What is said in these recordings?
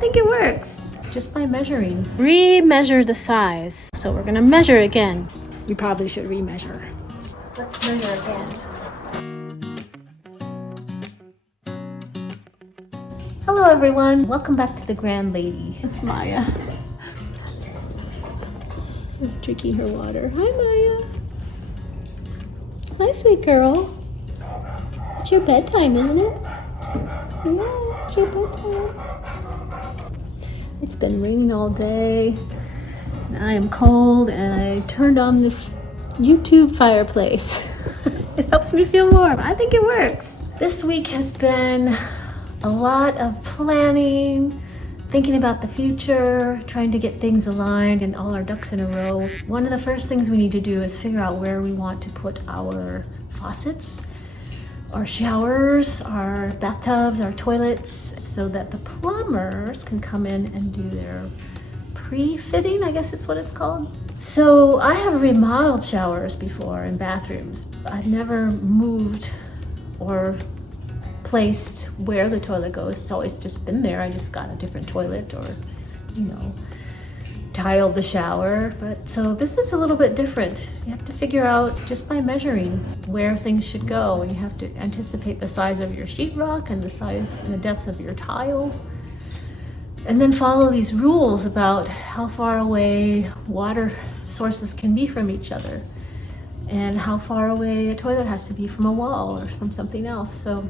think it works. Just by measuring. Remeasure the size. So we're gonna measure again. You probably should remeasure. Let's measure again. Hello everyone, welcome back to the Grand Lady. It's Maya. Drinking her water. Hi Maya. Hi sweet girl. It's your bedtime, isn't it? Yeah, it's your bedtime. It's been raining all day. And I am cold and I turned on the YouTube fireplace. It helps me feel warm. I think it works. This week has been a lot of planning, thinking about the future, trying to get things aligned and all our ducks in a row. One of the first things we need to do is figure out where we want to put our faucets, our showers, our bathtubs, our toilets, so that the plumbers can come in and do their pre-fitting, I guess it's what it's called. So I have remodeled showers before in bathrooms. I've never moved or placed where the toilet goes. It's always just been there. I just got a different toilet or, tiled the shower. But so this is a little bit different. You have to figure out just by measuring where things should go. You have to anticipate the size of your sheetrock and the size and the depth of your tile. And then follow these rules about how far away water sources can be from each other and how far away a toilet has to be from a wall or from something else. So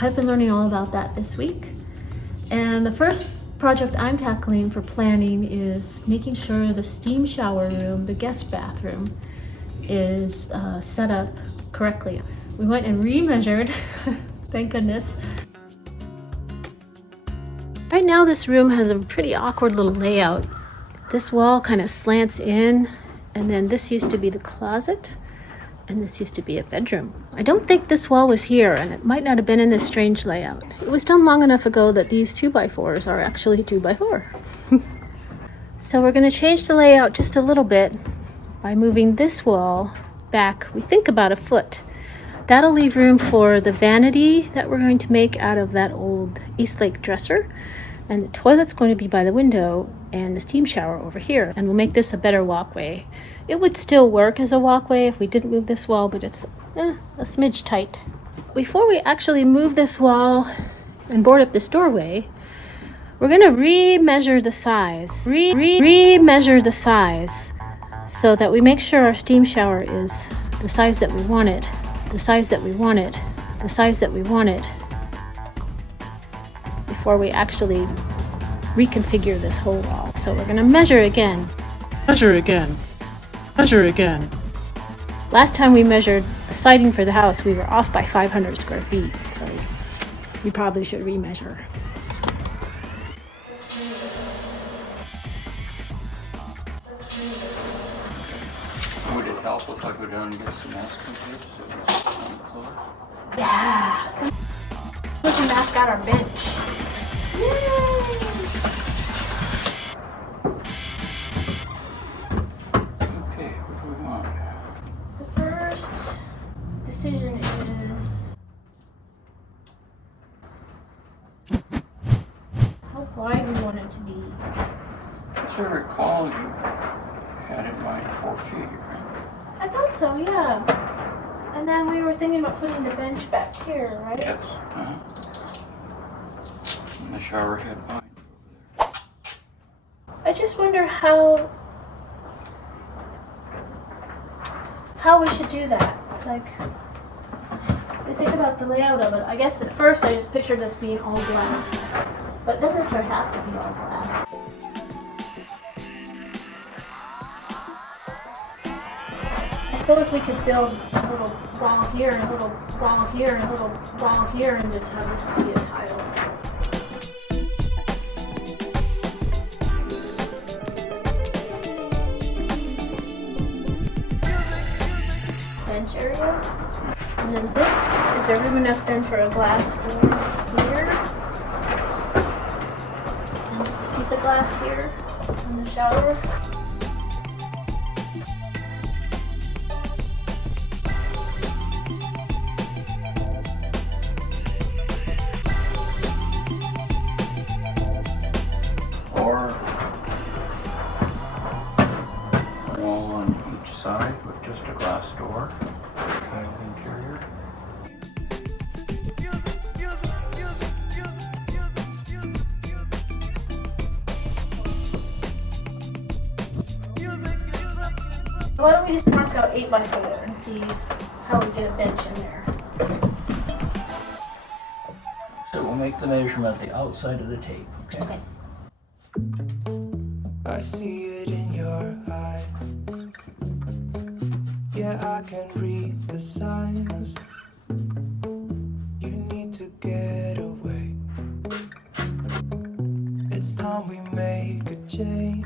I've been learning all about that this week. And the first project I'm tackling for planning is making sure the steam shower room, the guest bathroom, is set up correctly. We went and remeasured, thank goodness. Right now this room has a pretty awkward little layout. This wall kind of slants in, and then this used to be the closet, and this used to be a bedroom. I don't think this wall was here, and it might not have been in this strange layout. It was done long enough ago that these 2x4s are actually 2x4. So we're going to change the layout just a little bit by moving this wall back, we think about a foot. That'll leave room for the vanity that we're going to make out of that old Eastlake dresser. And the toilet's going to be by the window and the steam shower over here. And we'll make this a better walkway. It would still work as a walkway if we didn't move this wall, but it's a smidge tight. Before we actually move this wall and board up this doorway, we're going to remeasure the size. Remeasure the size so that we make sure our steam shower is the size that we want it, the size that we want it, the size that we want it, before we actually reconfigure this whole wall. So we're going to measure again. Measure again. Measure again. Last time we measured the siding for the house, we were off by 500 square feet. So we probably should remeasure. Would it help if I go down and get some masking tape so we can on the floor? Yeah. We can mask out our bench. Yay! Decision is how wide we want it to be. As I recall, you had it by 4 feet, right? I thought so, yeah. And then we were thinking about putting the bench back here, right? Yes. And the shower head behind over there. I just wonder how we should do that. Like, I think about the layout of it. I guess at first I just pictured this being all glass, but it doesn't necessarily have to be all glass. I suppose we could build a little wall here and a little wall here and a little wall here and just have this be a tile. Bench area. And then this, is there room enough then for a glass door here? And just a piece of glass here in the shower. why don't we just mark out 8x4 and see how we get a bench in there. So we'll make the measurement the outside of the tape, okay? Okay. I see it in your eyes. Yeah, I can read the signs. You need to get away. It's time we make a change.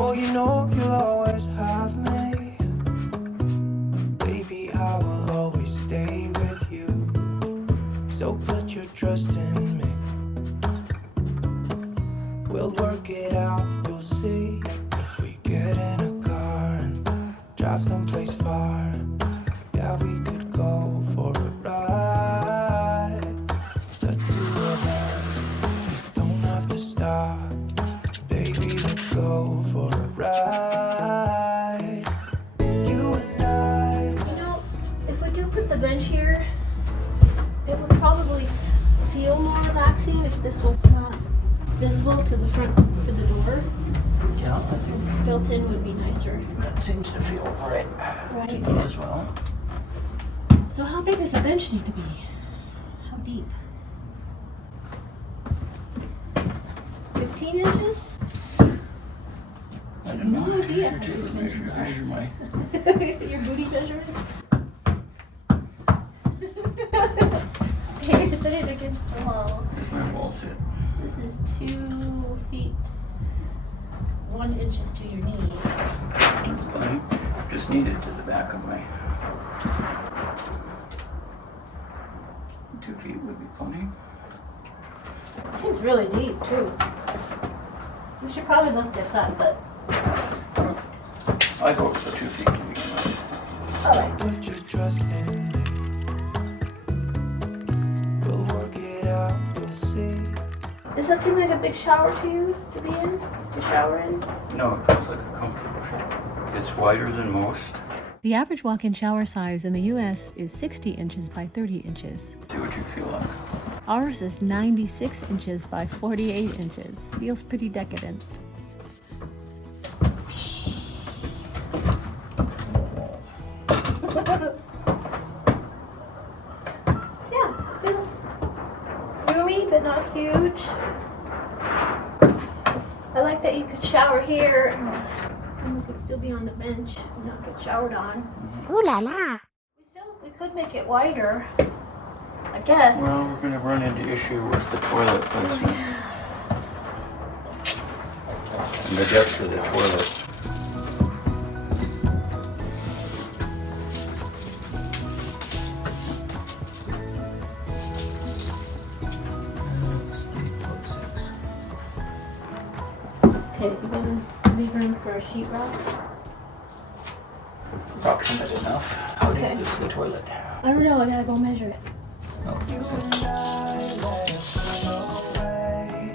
Oh, you know you'll always have me. Baby, I will always stay with you. So put your trust in me. We'll work it out, you'll see. If we get in a car and drive someplace far, yeah, we could go for a ride. The two of us don't have to stop. Baby, let's go for a ride. You and I. You know, if we do put the bench here, it would probably feel more relaxing if this was not visible to the front of the door. Yeah, I think Built in would be nicer. that seems to feel right. Right. To me as well. So how big does the bench need to be? How deep? 15 inches? I don't know. No idea. Measure tape, measure my. Your booty measurement? Here, set it against the wall. Where's my wall sit? This is 2 feet 1 inches to your knees. That's plenty. Just need it to the back of my. 2 feet would be plenty. Seems really deep too. We should probably look this up, but I go for 2 feet to begin with. alright. Put your trust in me. We'll work it out, you'll see. Does that seem like a big shower to you to be in? To shower in? No, it feels like a comfortable shower. It's wider than most. The average walk-in shower size in the U.S. is 60 inches by 30 inches. See what you feel like. Ours is 96 inches by 48 inches. Feels pretty decadent. Yeah, feels roomy but not huge. I like that you could shower here. Then we could still be on the bench and not get showered on. Ooh la la! We could make it wider, I guess. Well, we're going to run into issue with the toilet placement. And the depth of the toilet. That's 8'6". Okay, you're gonna leave room for a sheetrock? Approximate enough. How Okay. deep is the toilet? I don't know, I gotta go measure it. Oh, You and I, let us run away.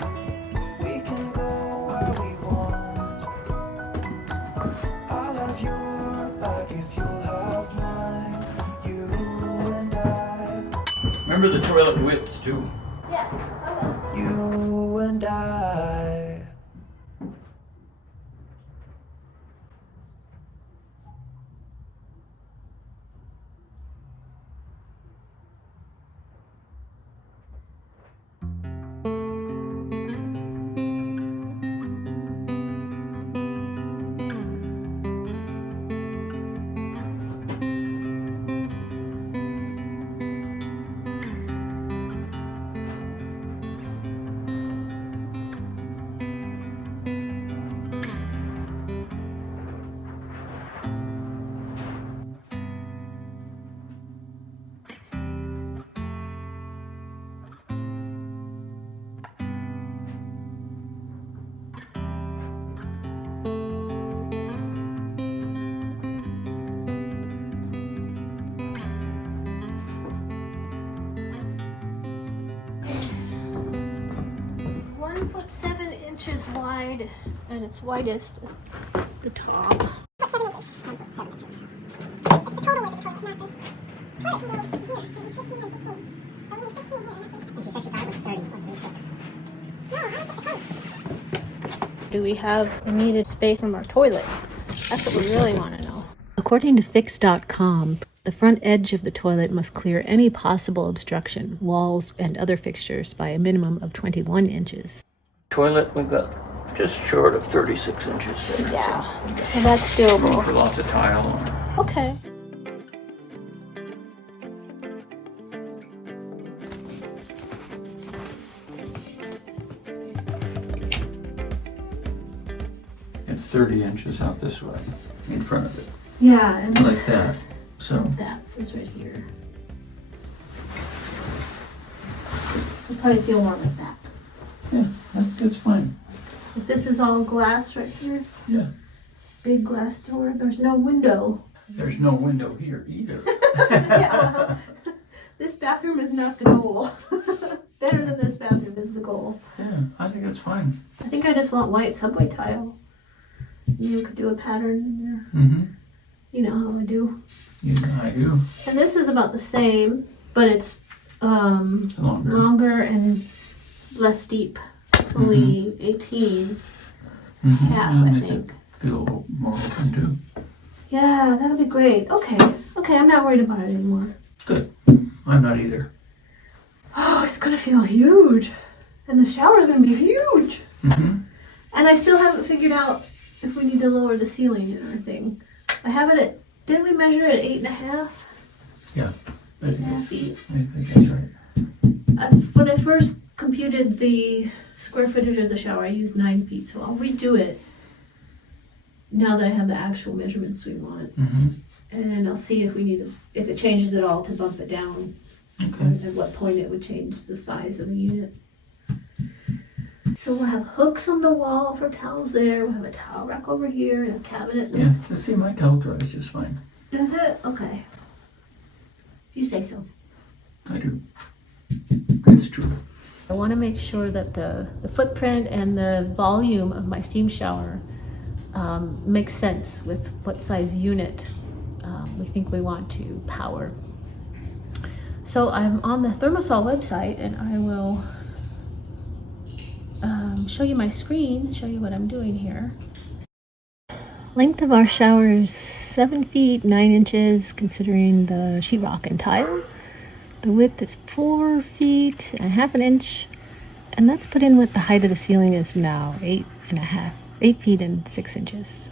We can go where we want. I'll have your back if you'll have mine. You and I. remember the toilet width too. Yeah, I will. You and I. It's 1 foot 7 inches wide, and it's widest at the top. do we have needed space from our toilet? That's what we really want to know. According to Fix.com, the front edge of the toilet must clear any possible obstruction, walls and other fixtures, by a minimum of 21 inches. Toilet, we've got just short of 36 inches there. Yeah, so that's Room doable. for lots of tile. Okay. It's 30 inches out this way, in front of it, Yeah, and like that. So that says right here. So probably feel more like that. yeah, that's fine. If this is all glass right here, Yeah, big glass door, there's no window. there's no window here either. Yeah. This bathroom is not the goal. Better than this bathroom is the goal. Yeah, I think that's fine. I think I just want white subway tile. You could do a pattern in there. Mm-hmm. You know how I do. Yeah, I do. And this is about the same, but it's Longer. longer and less steep. It's only 18. Mm-hmm. Half, That'll I make think. it feel more open too. Yeah, that'll be great. Okay, I'm not worried about it anymore. Good. I'm not either. Oh, it's gonna feel huge. And the shower's gonna be huge. Mm-hmm. And I still haven't figured out if we need to lower the ceiling in our thing. I have it at, didn't we measure it at 8.5? Yeah, I think 8.5 feet. that's right. When I first computed the square footage of the shower, I used 9 feet, so I'll redo it now that I have the actual measurements we want. Mm-hmm. And I'll see if we need to, if it changes at all, to bump it down. Okay. And at what point it would change the size of the unit. So we'll have hooks on the wall for towels there. We'll have a towel rack over here and a cabinet. Yeah, let's see, my towel dries just fine. Is it? Okay. If you say so. I do. It's true. I want to make sure that the footprint and the volume of my steam shower makes sense with what size unit we think we want to power. So I'm on the Thermosol website, and I will show you my screen, show you what I'm doing here. Length of our shower is 7 feet 9 inches, considering the sheetrock and tile. The width is 4 feet and a half an inch, and that's put in with the height of the ceiling is now 8 feet and 6 inches.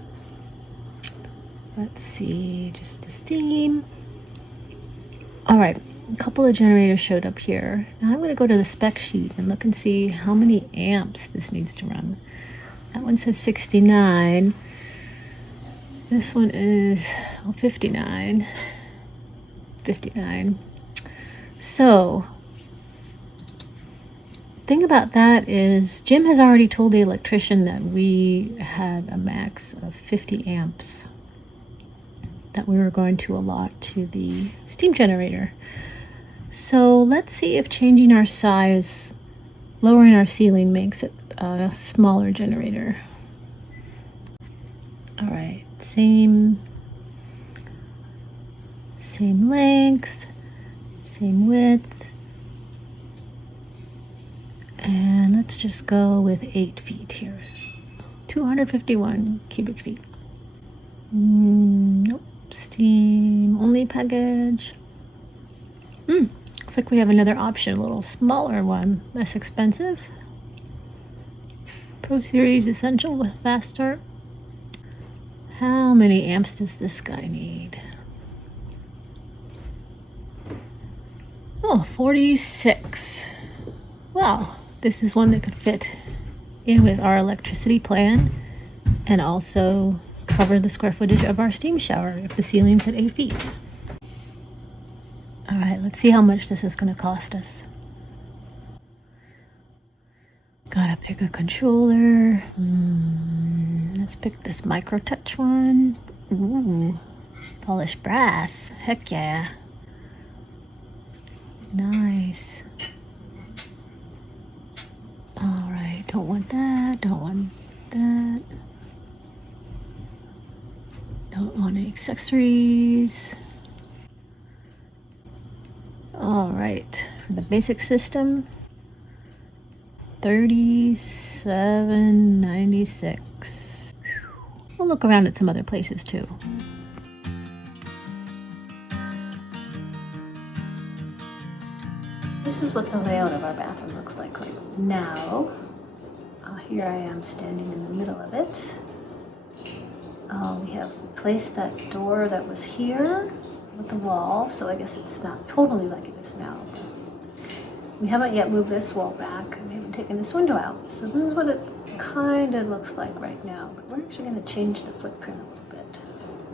Let's see, just the steam. All right, a couple of generators showed up here. Now I'm going to go to the spec sheet and look and see how many amps this needs to run. That one says 69. This one is 59. So, thing about that is Jim has already told the electrician that we had a max of 50 amps that we were going to allot to the steam generator. So let's see if changing our size, lowering our ceiling, makes it a smaller generator. All right, same length, same width. And let's just go with 8 feet here. 251 cubic feet. Nope, steam only package. Looks like we have another option, a little smaller one, less expensive. Pro Series Essential with fast start. How many amps does this guy need? Oh, 46. Well, this is one that could fit in with our electricity plan and also cover the square footage of our steam shower if the ceiling's at 8 feet. All right, let's see how much this is going to cost us. Gotta pick a controller. Let's pick this micro touch one. Ooh, polished brass. Heck yeah. Nice. All right, don't want that, don't want that. Don't want any accessories. All right, for the basic system, $37.96. We'll look around at some other places too. This is what the layout of our bathroom looks like right now. Here I am standing in the middle of it. We have replaced that door that was here with the wall, so I guess it's not totally like it is now. We haven't yet moved this wall back, and we haven't taken this window out. So this is what it kind of looks like right now. But we're actually going to change the footprint a little bit.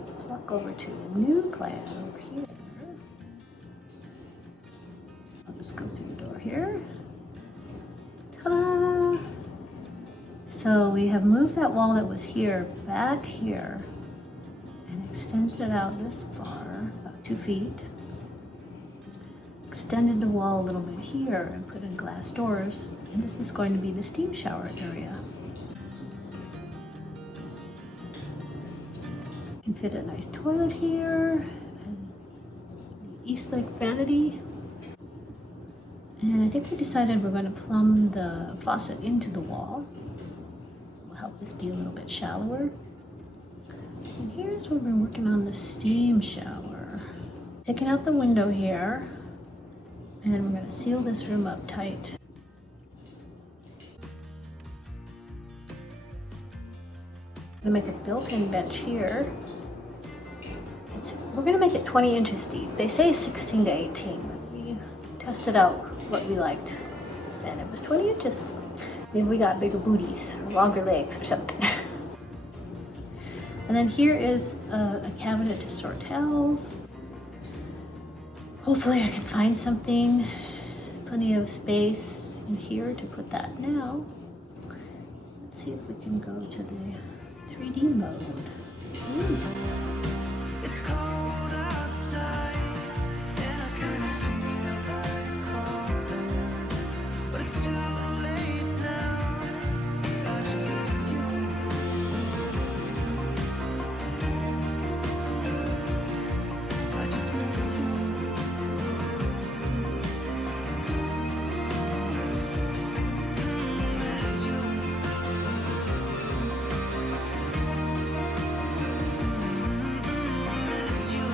Let's walk over to the new plan over here. I'll just go through the door here. Ta-da! So we have moved that wall that was here back here and extended it out this far, about 2 feet. Extended the wall a little bit here and put in glass doors, and this is going to be the steam shower area. You can fit a nice toilet here, and the East Lake vanity. And I think we decided we're going to plumb the faucet into the wall. Will help this be a little bit shallower. And here's where we're working on the steam shower. Taking out the window here. And we're going to seal this room up tight. I'm going to make a built-in bench here. We're going to make it 20 inches deep. They say 16 to 18, but we tested out what we liked, and it was 20 inches. Maybe we got bigger booties, or longer legs or something. And then here is a cabinet to store towels. Hopefully I can find something, plenty of space in here to put that now. Let's see if we can go to the 3D mode. Ooh. It's cold outside, and I kinda feel like calling, but it's too late now. I just miss you. I just miss you. Miss you. Miss you.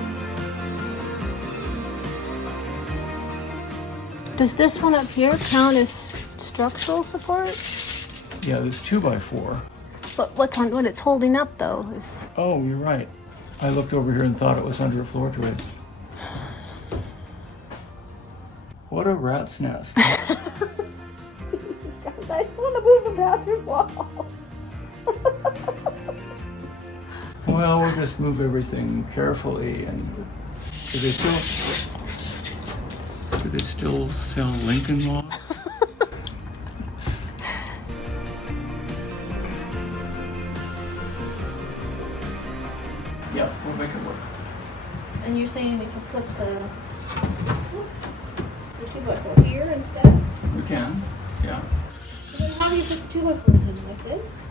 Does this one up here count as structural support? Yeah, there's 2x4. But what it's holding up though is... Oh, you're right. I looked over here and thought it was under a floor joist. What a rat's nest. Jesus Christ, I just want to move the bathroom wall. Well, we'll just move everything carefully. And do they still sell Lincoln Logs? Yeah, we'll make it work. And you're saying we can put the 2x4 here instead? We can, yeah. So then how do you put the 2x4s in? Like this?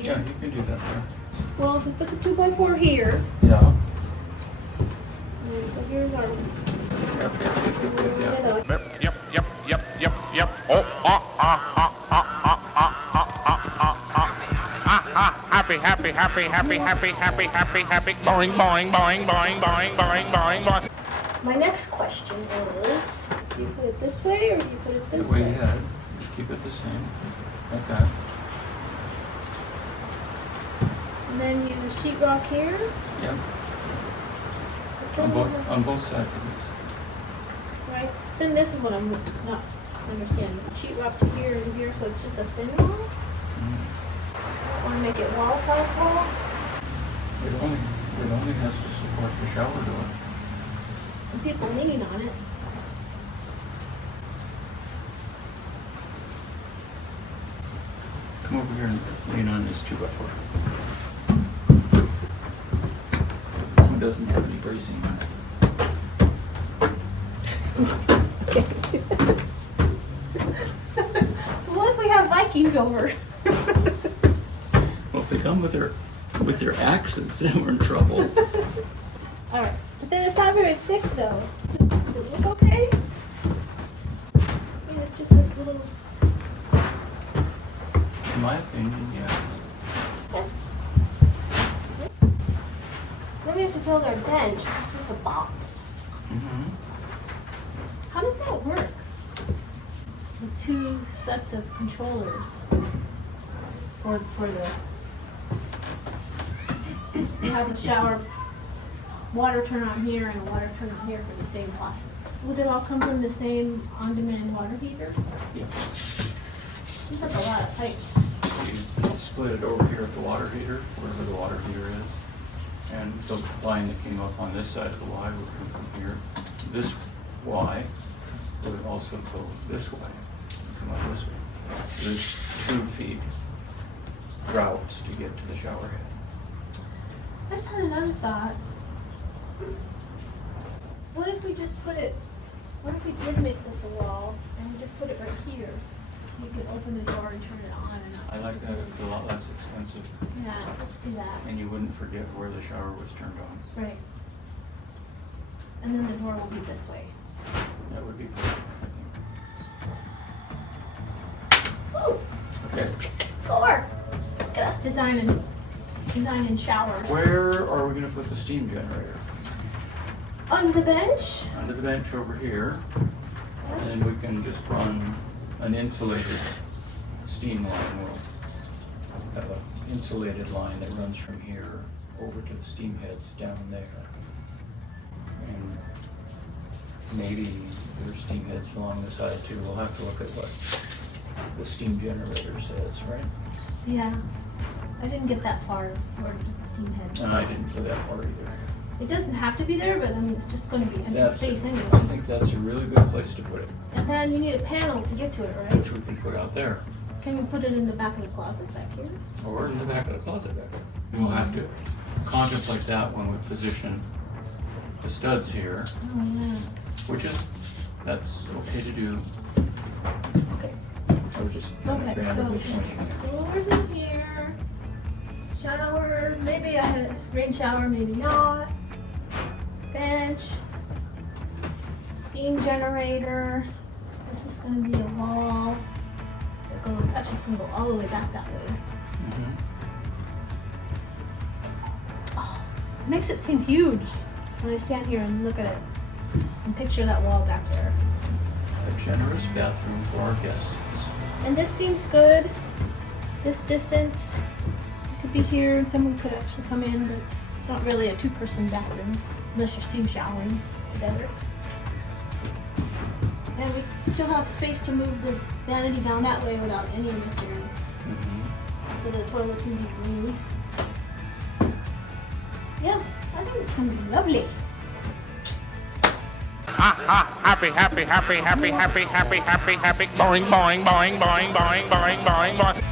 Yeah, you can do that there. Well, if we put the 2x4 here, Yeah. and so here's our... Yep. Yep. Oh, happy. Boing. My next question is, do you put it this way or do you put it The this way way? you had it. Just keep it the same. Like that. And then you sheetrock here? Yep. Then we'll have On some- both sides of this. Right, then this is what I'm not understanding. Sheetrock to here and here, so it's just a thin wall? Want to make it wall size wall? It only has to support the shower door. And people lean on it. Come over here and lean on this 2x4. This one doesn't have any bracing on it. What if we have Vikings over? Well, if they come with their axes, then we're in trouble. Alright, but then it's not very thick though. Does it look okay? just this little. In my opinion, yes. Yeah. Then we have to build our bench, which is just a box. Mm-hmm. How does that work? With two sets of controllers for the. You have a shower, water turn on here and a water turn on here for the same faucet. Would it all come from the same on-demand water heater? Yeah. Seems like a lot of pipes. You split it over here at the water heater, wherever the water heater is. And the line that came up on this side of the Y would come from here. This Y would also go this way, come up this way. There's 2 feet routes to get to the shower head. I just had another thought. What if we just put it, what if we did make this a wall and we just put it right here? So you could open the door and turn it on and off. I like that, it's a lot less expensive, Yeah, let's do that. and you wouldn't forget where the shower was turned on. Right. And then the door will be this way. That would be perfect, I Ooh, think. Okay, score! Look at us designing showers. where are we gonna put the steam generator? On the bench? Under the bench over here, and then we can just run an insulated steam line. We'll have an insulated line that runs from here over to the steam heads down there. And maybe there's steam heads along the side too. We'll have to look at what the steam generator says, right? Yeah. I didn't get that far toward the steam head. And I didn't go that far either. It doesn't have to be there, but I mean, it's just going to be empty That's- space I anyway. think that's a really good place to put it, And then you need a panel to get to it, right? which we can put out there. Can we put it in the back of the closet back here? Or in the back of the closet back there. We'll have to contemplate that when we position the studs here, Oh, yeah. which is, that's okay to do. Okay. I was just Okay, randomly so pointing. doors in here, shower, maybe I had rain shower, maybe not. Bench, steam generator. This is gonna be a wall that goes, actually it's gonna go all the way back that way. Mhm. Oh, it makes it seem huge when I stand here and look at it and picture that wall back there. A generous bathroom for our guests. And this seems good. This distance, it could be here and someone could actually come in, but it's not really a 2-person bathroom unless you're steam showering together. And we still have space to move the vanity down that way without any interference. Mhm. So the toilet can be green. Yeah, I think it's gonna be lovely. Happy, happy, happy, happy, happy, happy, happy, happy. Boing, boing, boing, boing, boing, boing, boing, boing.